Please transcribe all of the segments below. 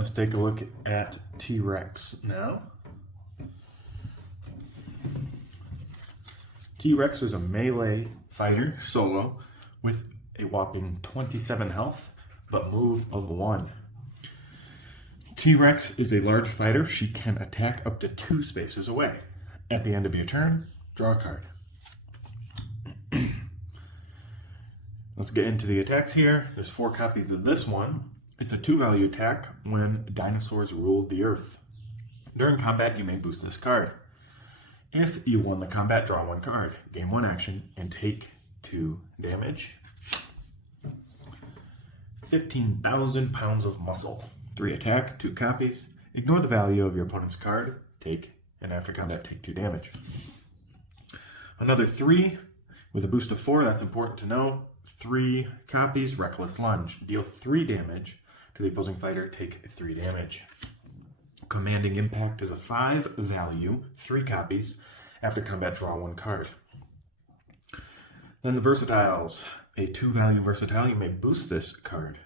Let's take a look at T.Rex now. T.Rex is a melee fighter solo with a whopping 27 health, but move of 1. T.Rex is a large fighter. She can attack up to 2 spaces away. At the end of your turn, draw a card. Let's get into the attacks here. There's 4 copies of this one. It's a 2-value attack when dinosaurs ruled the earth. During combat, you may boost this card. If you won the combat, draw 1 card, gain 1 action, and take 2 damage. 15,000 pounds of muscle. 3 attack, 2 copies. Ignore the value of your opponent's card, and after combat, take 2 damage. Another 3 with a boost of 4, that's important to know. 3 copies, Reckless Lunge. Deal 3 damage to the opposing fighter, take 3 damage. Commanding Impact is a 5-value, 3 copies. After combat, draw 1 card. Then the Versatiles. A 2-value versatile, you may boost this card.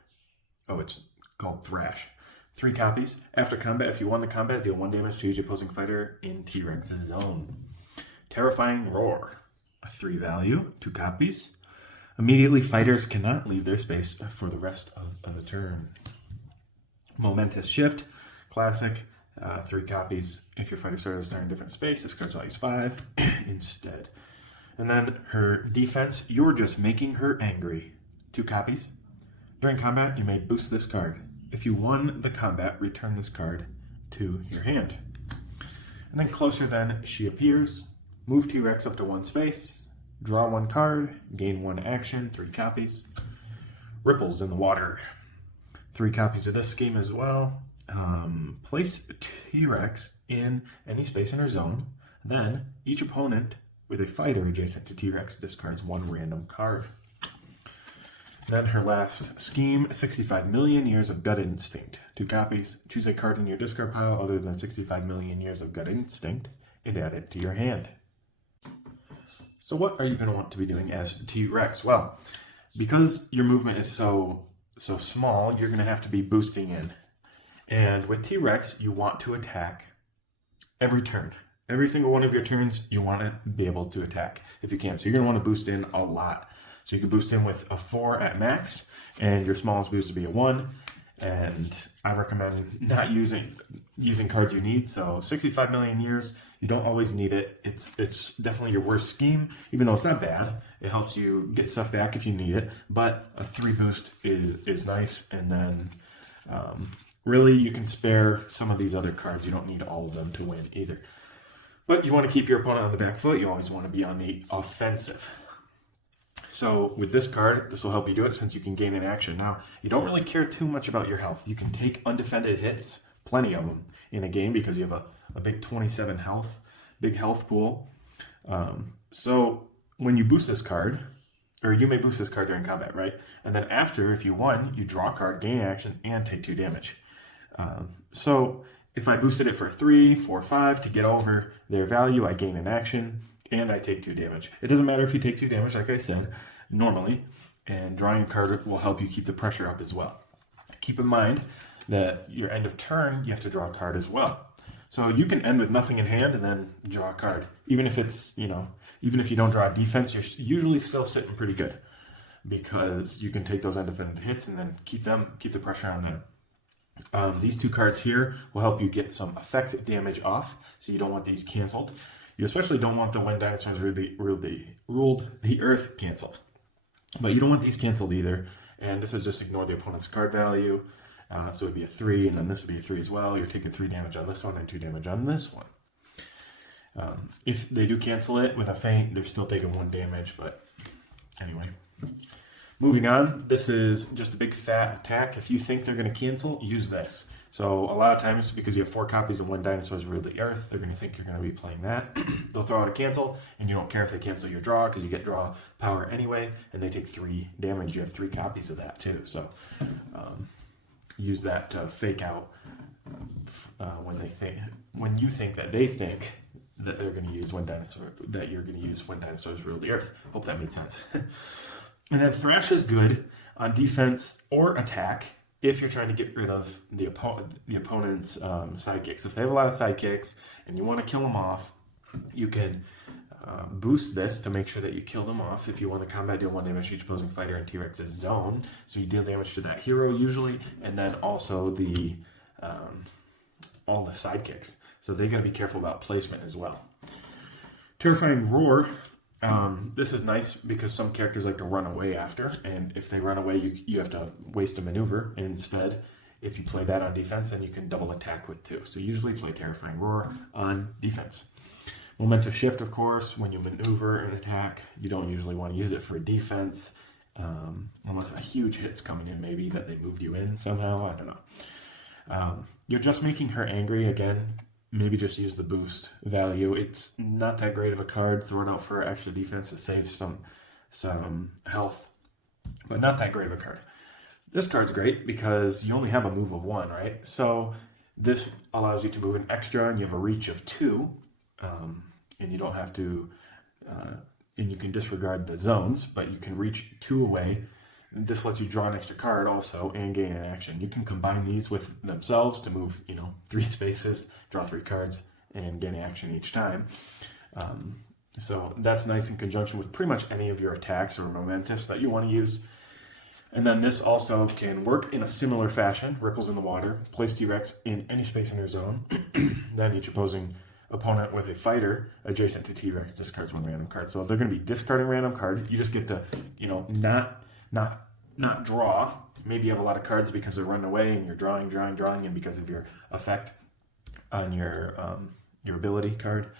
Oh, it's called Thrash. 3 copies. After combat, if you won the combat, deal 1 damage to each opposing fighter in T-Rex's zone. Terrifying Roar. A 3-value, 2 copies. Immediately, fighters cannot leave their space for the rest of the turn. Momentous Shift. Classic. 3 copies. If your fighter starts in a different space, this card's value is 5 instead. And then her defense, you're just making her angry. 2 copies. During combat, you may boost this card. If you won the combat, return this card to your hand. And then Closer Than She Appears. Move T-Rex up to 1 space. Draw 1 card. Gain 1 action. 3 copies. Ripples in the Water. 3 copies of this scheme as well. Place T-Rex in any space in her zone. Then each opponent with a fighter adjacent to T-Rex discards 1 random card. Then her last scheme, 65 million years of gut instinct. 2 copies. Choose a card in your discard pile other than 65 million years of gut instinct and add it to your hand. So what are you going to want to be doing as T-Rex? Well, because your movement is so small, you're going to have to be boosting in. And with T-Rex, you want to attack every turn. Every single one of your turns, you want to be able to attack if you can. So you're going to want to boost in a lot. So you can boost in with a 4 at max, and your smallest boost would be a 1. And I recommend not using cards you need. So 65 million years, you don't always need it. It's definitely your worst scheme, even though it's not bad. It helps you get stuff back if you need it. But a 3 boost is nice, and then really you can spare some of these other cards. You don't need all of them to win either. But you want to keep your opponent on the back foot. You always want to be on the offensive. So with this card, this will help you do it since you can gain an action. Now, you don't really care too much about your health. You can take undefended hits, plenty of them, in a game because you have a big 27 health, big health pool. So when you boost this card, or you may boost this card during combat, right? And then after, if you won, you draw a card, gain action, and take 2 damage. So if I boosted it for 3, 4, 5 to get over their value, I gain an action and I take 2 damage. It doesn't matter if you take 2 damage, like I said, normally, and drawing a card will help you keep the pressure up as well. Keep in mind that your end of turn, you have to draw a card as well. So you can end with nothing in hand and then draw a card. Even if it's, even if you don't draw a defense, you're usually still sitting pretty good because you can take those undefended hits and then keep the pressure on them. These 2 cards here will help you get some effect damage off, so you don't want these canceled. You especially don't want the When Dinosaurs Ruled the Earth canceled. But you don't want these canceled either, and this is just ignore the opponent's card value. So it would be a 3, and then this would be a 3 as well. You're taking 3 damage on this one and 2 damage on this one. If they do cancel it with a feint, they're still taking 1 damage, but anyway. Moving on, this is just a big fat attack. If you think they're going to cancel, use this. So a lot of times, because you have 4 copies of When Dinosaurs Ruled the Earth, they're going to think you're going to be playing that. They'll throw out a cancel, and you don't care if they cancel your draw, because you get draw power anyway, and they take 3 damage. You have 3 copies of that too. So use that to fake out when you think that they think that they're going to use you're going to use When Dinosaurs Ruled the Earth. Hope that made sense. And then Thrash is good on defense or attack if you're trying to get rid of the opponent's sidekicks. If they have a lot of sidekicks and you want to kill them off, you can boost this to make sure that you kill them off. If you want the combat, deal 1 damage to each opposing fighter in T-Rex's zone. So you deal damage to that hero usually, and then also the all the sidekicks. So they got to be careful about placement as well. Terrifying Roar. This is nice because some characters like to run away after, and if they run away, you have to waste a maneuver. And instead, if you play that on defense, then you can double attack with 2. So usually play Terrifying Roar on defense. Momentous Shift, of course, when you maneuver and attack, you don't usually want to use it for defense, unless a huge hit's coming in, maybe that they moved you in somehow, I don't know. You're just making her angry again. Maybe just use the boost value. It's not that great of a card. Throw it out for extra defense to save some health, but not that great of a card. This card's great because you only have a move of 1, right? So this allows you to move an extra, and you have a reach of 2. And you don't have to, and you can disregard the zones, but you can reach 2 away. This lets you draw an extra card also and gain an action. You can combine these with themselves to move, 3 spaces, draw 3 cards, and gain action each time. So that's nice in conjunction with pretty much any of your attacks or momentous that you want to use. And then this also can work in a similar fashion. Ripples in the water. Place T-Rex in any space in your zone. Then each opponent with a fighter adjacent to T-Rex discards 1 random card. So they're going to be discarding random card. You just get to, not draw. Maybe you have a lot of cards because they're running away and you're drawing, and because of your effect on your ability card.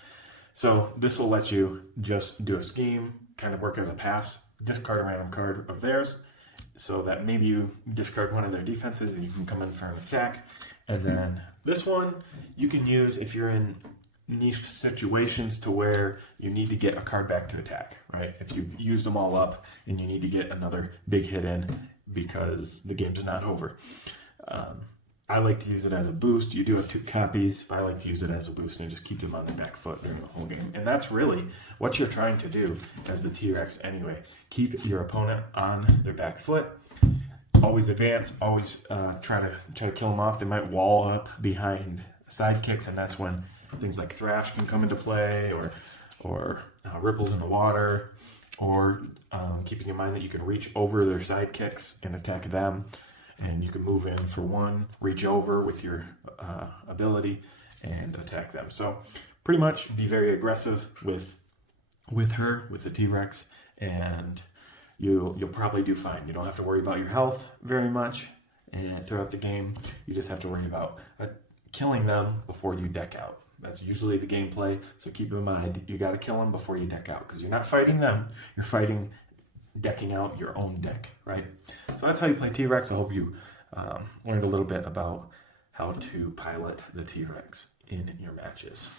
So this will let you just do a scheme, kind of work as a pass, discard a random card of theirs, so that maybe you discard one of their defenses and you can come in for an attack. And then this one you can use if you're in niche situations to where you need to get a card back to attack, right? If you've used them all up and you need to get another big hit in because the game's not over. I like to use it as a boost. You do have 2 copies, but I like to use it as a boost and just keep them on their back foot during the whole game. And that's really what you're trying to do as the T-Rex anyway. Keep your opponent on their back foot. Always advance, always try to kill them off. They might wall up behind sidekicks, and that's when things like Thrash can come into play, or Ripples in the Water, or keeping in mind that you can reach over their sidekicks and attack them, and you can move in for 1, reach over with your ability, and attack them. So pretty much be very aggressive with the T-Rex, and you'll probably do fine. You don't have to worry about your health very much and throughout the game. You just have to worry about killing them before you deck out. That's usually the gameplay, so keep in mind, you got to kill them before you deck out, because you're not fighting them, you're fighting decking out your own deck, right? So that's how you play T-Rex. I hope you learned a little bit about how to pilot the T-Rex in your matches.